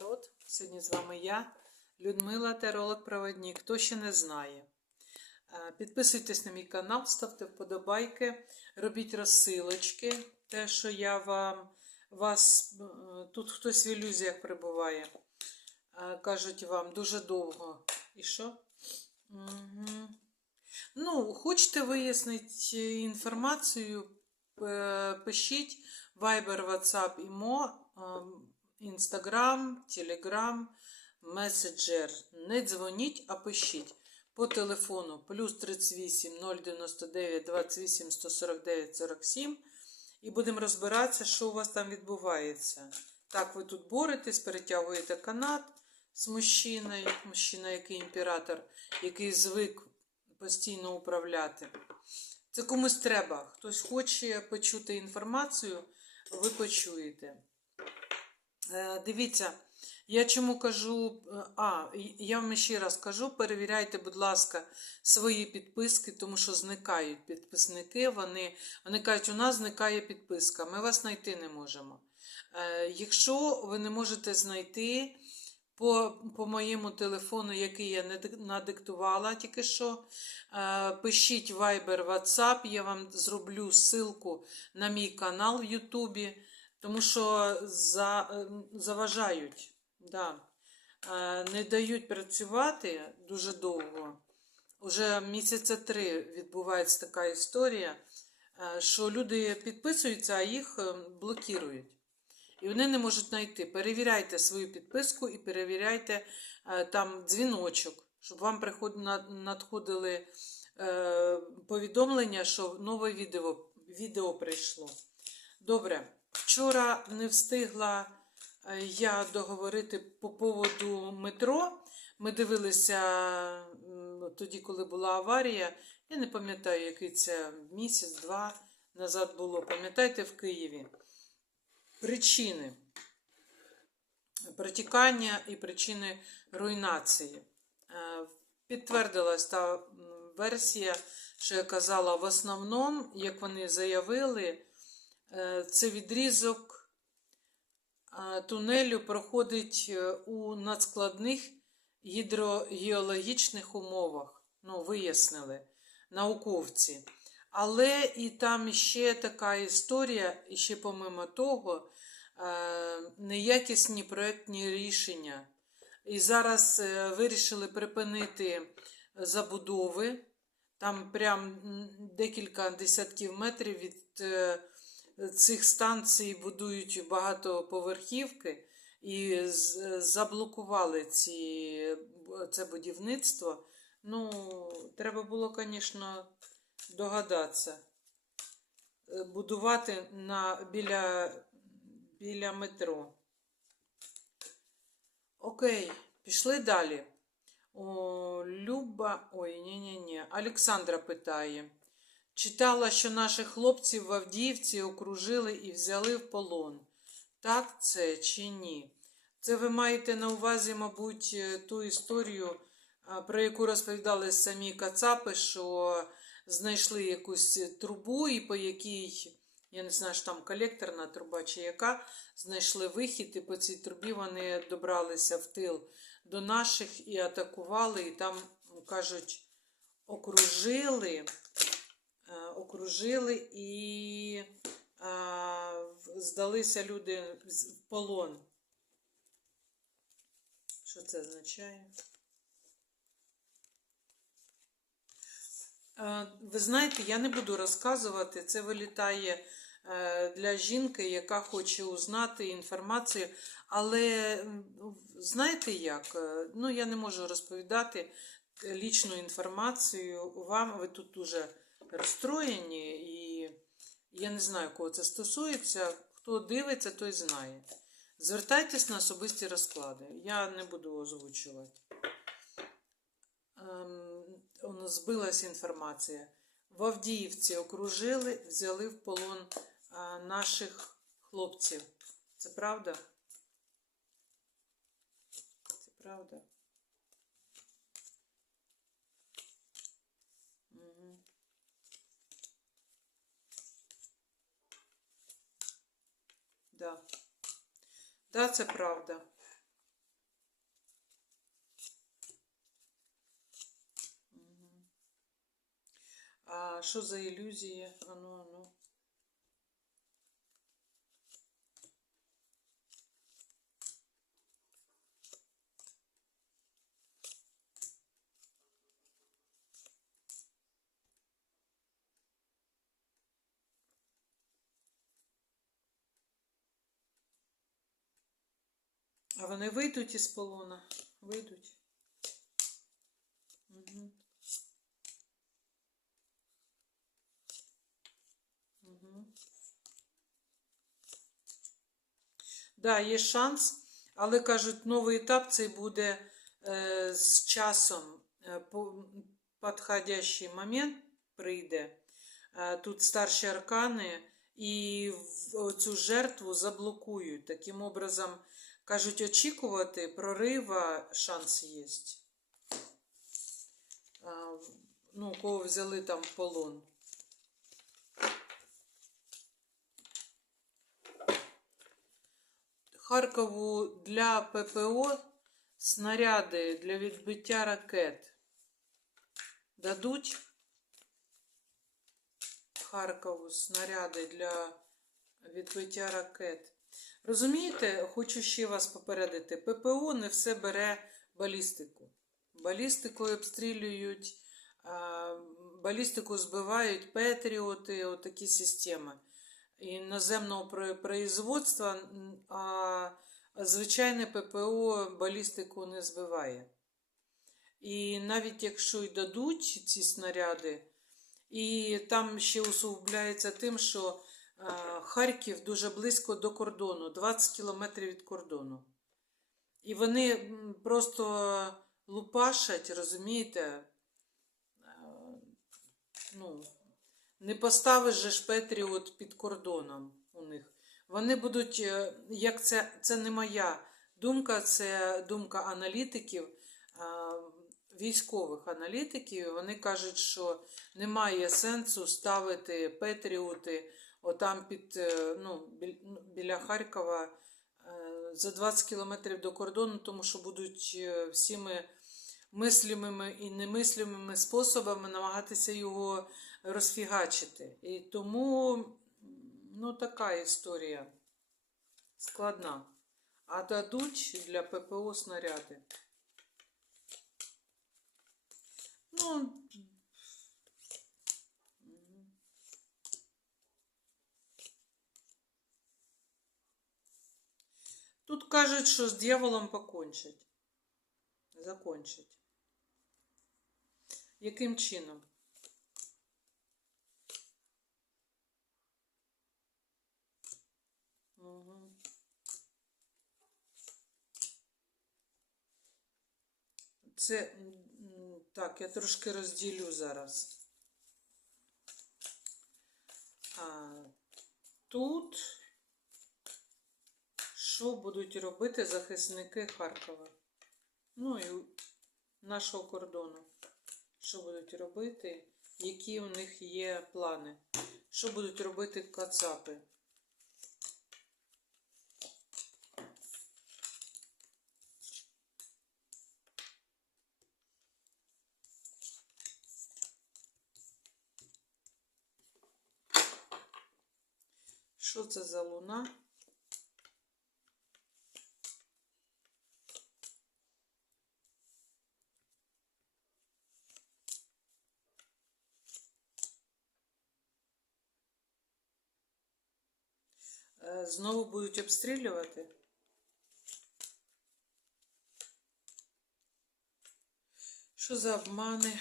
народ! Сьогодні з вами я, Людмила Теролог-Проводник. Хто ще не знає, е, підписуйтесь на мій канал, ставте вподобайки, робіть розсилочки. Те, що я вам вас е, тут хтось в ілюзіях перебуває. Е, Кажуть вам дуже довго. І що? Угу. Ну, хочете вияснити інформацію, пишіть Viber, WhatsApp, ІМО, Інстаграм, Телеграм, Меседжер. Не дзвоніть, а пишіть по телефону плюс 38 099 28 149 47 і будемо розбиратися, що у вас там відбувається. Так, ви тут боретесь, перетягуєте канат з мужчиною, мужчина, який імператор, який звик постійно управляти. Це комусь треба. Хтось хоче почути інформацію, ви почуєте. Е, Дивіться, я чому кажу, е, а, я вам ще раз кажу, перевіряйте, будь ласка, свої підписки, тому що зникають підписники. Вони, вони кажуть, у нас зникає підписка, ми вас знайти не можемо. Е, Якщо ви не можете знайти по, по моєму телефону, який я надиктувала тільки що, пишіть Viber, WhatsApp, я вам зроблю ссылку на мій канал в Ютубі, тому що за, е, заважають, да. Е, не дають працювати дуже довго. Уже місяця три відбувається така історія, е, що люди підписуються, а їх е, блокують. І вони не можуть знайти. Перевіряйте свою підписку і перевіряйте е, там дзвіночок, щоб вам надходили повідомлення, що нове відео, відео прийшло. Добре, вчора не встигла е, я договорити по поводу метро. Ми дивилися тоді, коли була аварія. Я не пам'ятаю, який це місяць-два назад було. Пам'ятаєте, в Києві. Причини протікання і причини руйнації. Е, Підтвердилась та версія, що я казала, в основному, як вони заявили, це відрізок е, тунелю проходить е, у надскладних гідрогеологічних умовах. Ну, вияснили науковці. Але і там ще така історія, і ще помимо того, е, неякісні проєктні рішення. І зараз е, вирішили припинити забудови. Там прям декілька десятків метрів від е, цих станцій будують багатоповерхівки і заблокували ці, це будівництво. Ну, треба було, звісно, догадатися. Е, Будувати на, біля, біля метро. Окей, пішли далі. О, Люба. Ой, ні-ні-ні. Олександра питає. Читала, що наших хлопців в Авдіївці окружили і взяли в полон. Так це чи ні? Це ви маєте на увазі, мабуть, е, ту історію, про яку розповідали самі Кацапи, що знайшли якусь трубу, і по якій, я не знаю, що там колекторна труба чи яка, знайшли вихід, і по цій трубі вони добралися в тил до наших і атакували, і там, кажуть, окружили, е, окружили і е, здалися люди в полон. Що це означає? Е, Ви знаєте, я не буду розказувати. Це вилітає е, для жінки, яка хоче узнати інформацію. Але знаєте як? Е, Ну, я не можу розповідати лічну інформацію вам. Ви тут дуже розстроєні, і я не знаю, кого це стосується. Хто дивиться, той знає. Звертайтесь на особисті розклади. Я не буду озвучувати. Ем, он, збилась інформація. В Авдіївці окружили, взяли в полон а, наших хлопців. Це правда? Це правда? Да. Да, це правда. Угу. А що за ілюзії? Ану, ану. Вони вийдуть із полона? Вийдуть. Угу. Угу. Да, є шанс, але кажуть, новий етап цей буде е, з часом е, по підходящий момент прийде. Е, тут старші аркани і в цю жертву заблокують. Таким образом, кажуть, очікувати прорива шанс є. А, ну, кого взяли там полон. Харкову для ППО снаряди для відбиття ракет дадуть Харкову снаряди для відбиття ракет. Розумієте, хочу ще вас попередити: ППО не все бере балістику. Балістикою обстрілюють, балістику збивають Петріоти, отакі системи іноземного производства, а звичайне ППО балістику не збиває. І навіть якщо й дадуть ці снаряди, і там ще усугубляється тим, що Харків дуже близько до кордону, 20 кілометрів від кордону. І вони просто лупашать, розумієте? Ну, не поставиш же Петріот під кордоном у них. Вони будуть, е, як це, це не моя думка, це думка аналітиків, а, військових аналітиків. Вони кажуть, що немає сенсу ставити Петріоти отам під, е, ну, ну, біля Харкова е, за 20 кілометрів до кордону, тому що будуть е, всіми мислимими і немислимими способами намагатися його розфігачити. І тому ну, така історія складна. А дадуть для ППО снаряди. Ну. Тут кажуть, що з дьяволом покончать. Закончать. Яким чином? Це так, я трошки розділю зараз. А, тут що будуть робити захисники Харкова? Ну і нашого кордону. Що будуть робити? Які у них є плани? Що будуть робити кацапи? Що це за луна? Е, Знову будуть обстрілювати? Що за обмани?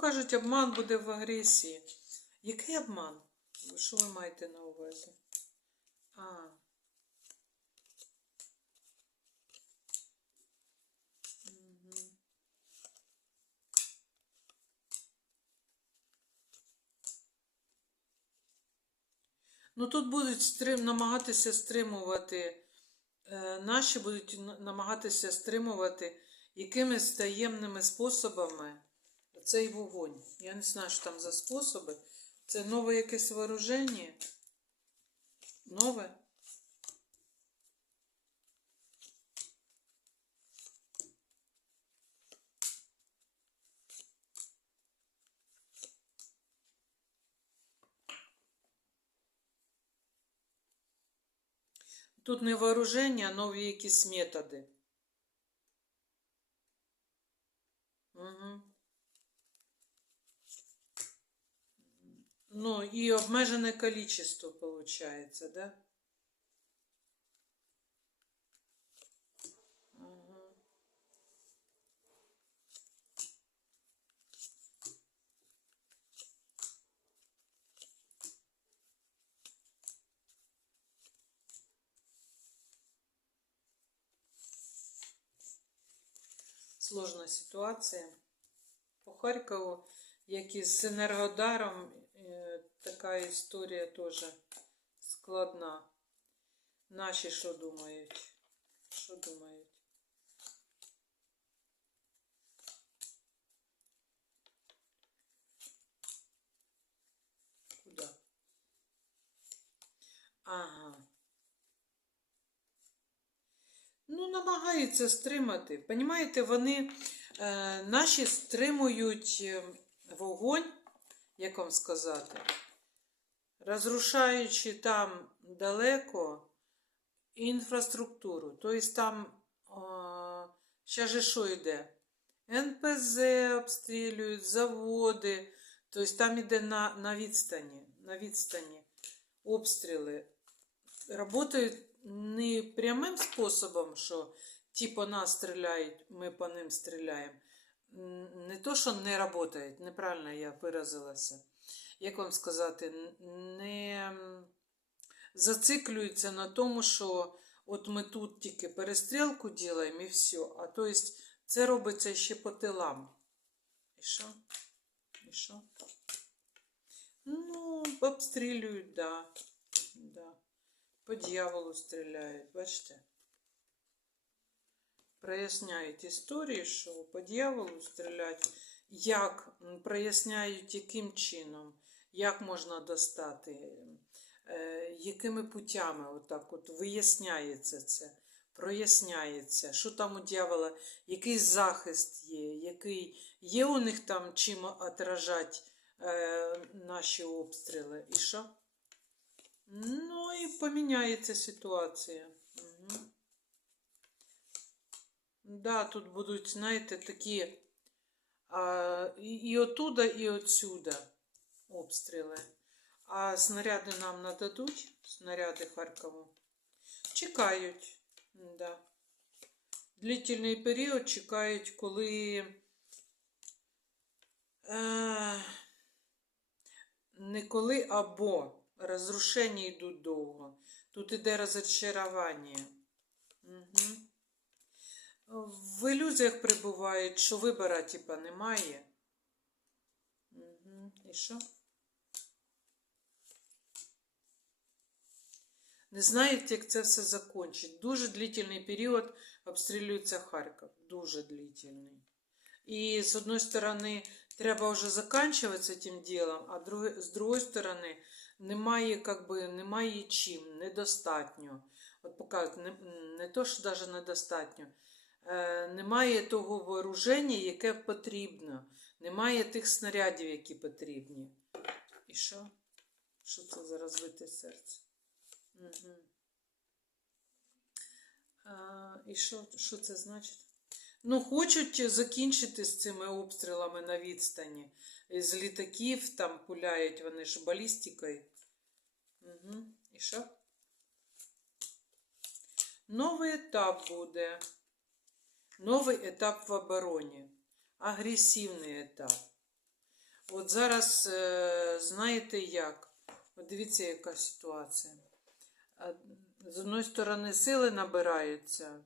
Кажуть, обман буде в агресії. Який обман? Що ви маєте на увазі? А. Ну, тут будуть стрим, намагатися стримувати, е, наші будуть намагатися стримувати якимись таємними способами цей вогонь. Я не знаю, що там за способи. Це нове якесь вооруження. Нове. Тут не вооруження, а нові якісь методи. Угу. Ну, и обмеженное количество получается, да? Ага. Сложна ситуація. По Харкову, як і з Енергодаром, така історія теж складна. Наші що думають? Що думають? Куда? Ага. Ну, намагаються стримати. Понімаєте, вони е, наші стримують е, вогонь, як вам сказати, розрушаючи там далеко інфраструктуру. Тобто там ще же що йде? НПЗ обстрілюють, заводи, тобто там йде на, на відстані, на відстані обстріли. Работають не прямим способом, що ті по нас стріляють, ми по ним стріляємо. Не то, що не працюють, неправильно я виразилася. Як вам сказати, не зациклюються на тому, що от ми тут тільки перестрілку робимо і все. А то есть це робиться ще по тилам. І що? І що? Ну, обстрілюють, да. да. По дьяволу стріляють, бачите? Проясняють історії, що по дьяволу стріляють, як проясняють, яким чином, як можна достати, е, якими путями, отак от виясняється це, проясняється, що там у дьявола, який захист є, який є у них там чим отражати е, наші обстріли. І що? Ну і поміняється ситуація. Да, тут будуть, знаєте, такі а, і, і отуда, і отсюда обстріли. А снаряди нам нададуть, снаряди Харкову. Чекають, да. Длительний період чекають, коли е, не коли або розрушення йдуть довго. Тут іде розочарування. Угу. В ілюзіях прибувають, що вибора, типа, немає. Угу. І що? Не знають, як це все закінчить. Дуже длительний період обстрілюється Харків. Дуже длительний. І з одної сторони, треба вже закінчувати цим ділом, а з другої сторони, немає, как би, немає чим, недостатньо. От показують, не, не то, що навіть недостатньо. Е, немає того вооруження, яке потрібно. Немає тих снарядів, які потрібні. І що? Що це за розбите серце? І що, що це значить? Ну, хочуть закінчити з цими обстрілами на відстані. З літаків там пуляють вони ж балістикою. Угу. І що? Новий етап буде. Новий етап в обороні. Агресивний етап. От зараз, е, знаєте як? От дивіться, яка ситуація. З одної сторони, сили набираються,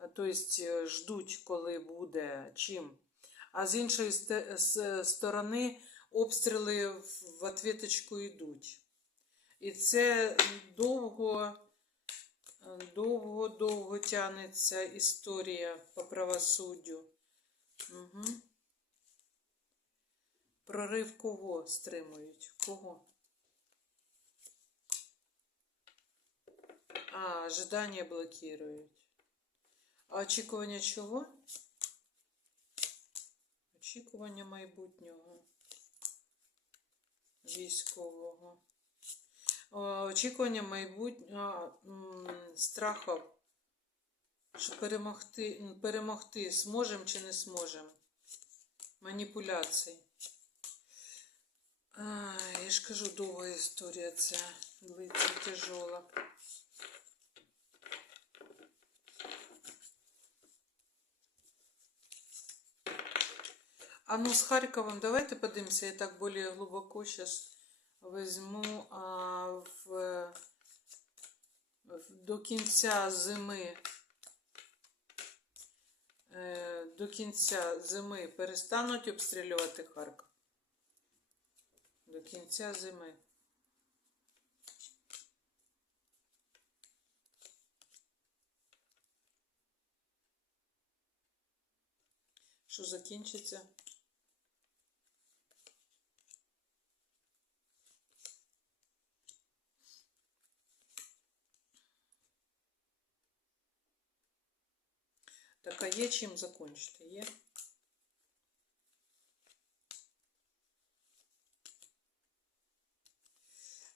тобто е, ждуть, коли буде чим. А з іншої сторони, обстріли в ответочку йдуть. І це довго, довго, довго тягнеться історія по правосуддю. Угу. Прорив кого стримують? Кого? А, ожидання блокують. А очікування чого? Очікування майбутнього. Військового. очікування майбутнього страху, що перемогти, перемогти зможемо чи не зможемо. Маніпуляцій. Я ж кажу, довга історія ця, длиться тяжола. А ну, с Харьковом давайте поднимемся. Я так более глубоко сейчас возьму а, в, до кінця зими. Е, до кінця зими перестануть обстрілювати Харків. До кінця зими. Що закінчиться? Так, а є чим закінчити? Є?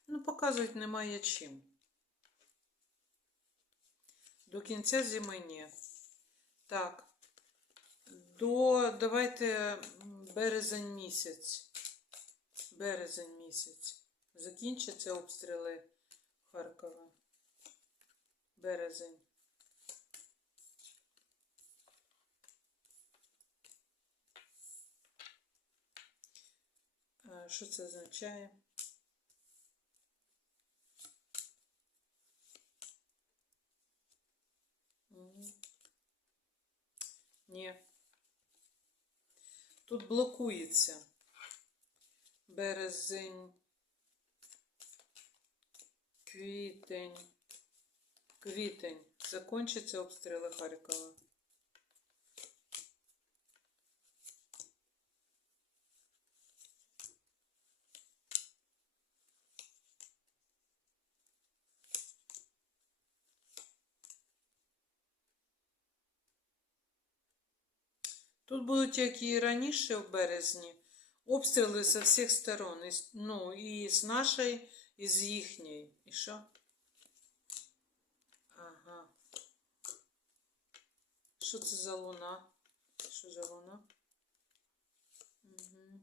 Ну, показують немає чим. До кінця зими ні. Так. До, давайте березень місяць. Березень місяць. Закінчаться обстріли Харкова. Березень. А, Що це означає? Ні. Тут блокується. Березень, квітень, квітень. Закончаться обстріли Харкова. Тут будуть, як і раніше в березні, обстріли з всіх сторон. Ну, і з нашої, і з їхньої. І що? Ага. Що це за луна? Що за луна? Угу.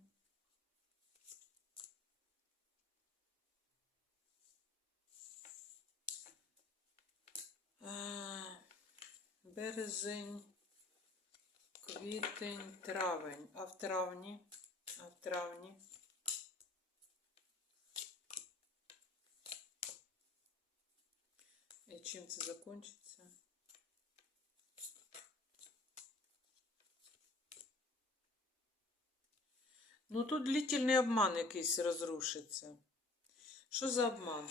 А, березень. Квітень, травень. А в травні? А в травні? І чим це закінчиться? Ну тут длительний обман якийсь розрушиться. Що за обман?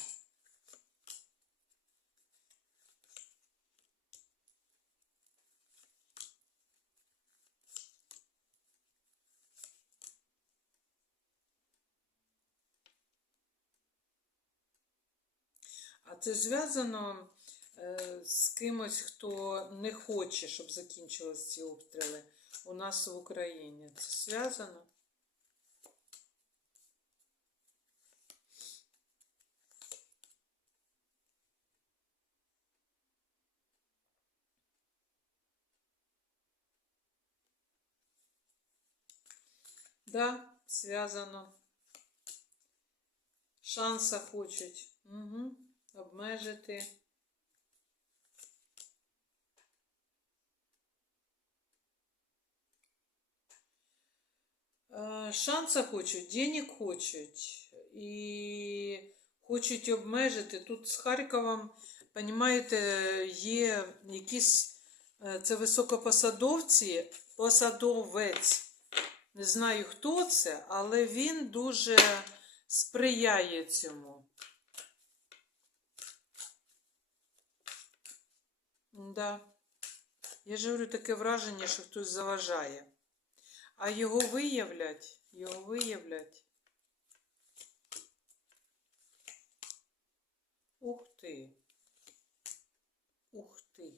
Це зв'язано е, з кимось, хто не хоче, щоб закінчились ці обстріли у нас в Україні. Це зв'язано? Да, зв'язано. Шанса хочуть. Угу. Обмежити. Е, Шанса хочуть, денег хочуть. І хочуть обмежити. Тут з Харковом, понімаєте, є якісь е, це високопосадовці, посадовець. Не знаю, хто це, але він дуже сприяє цьому. Да. Я ж говорю таке враження, що хтось заважає. А його виявлять, його виявлять. Ух ти. Ух ти.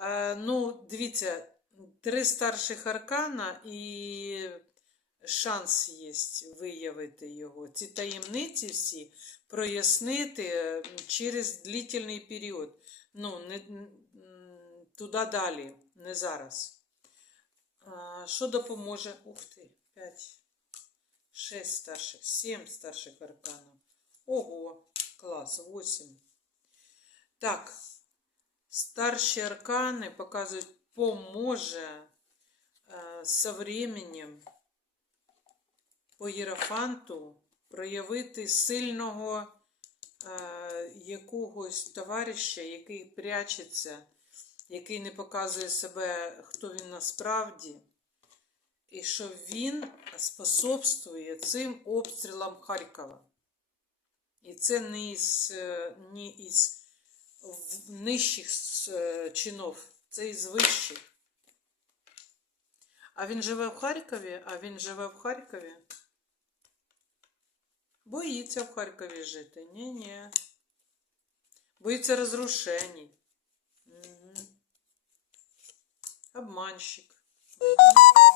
Е, ну, дивіться, три старших аркана і шанс є виявити його. Ці таємниці всі прояснити е, через длительний період. Ну, не, туди далі, не зараз. А, що допоможе? Ух ти, 5, 6 старших, 7 старших арканів. Ого, клас, 8. Так, старші аркани показують, поможе э, со временем по Єрофанту проявити сильного е, якогось товариша, який прячеться, який не показує себе, хто він насправді, і що він способствує цим обстрілам Харкова. І це не із, е, не із нижчих е, чинов, це із вищих. А він живе в Харкові, а він живе в Харкові. Боїться в Харкові жити. Ні-ні. Боїться розрушені. Угу. Обманщик. Угу.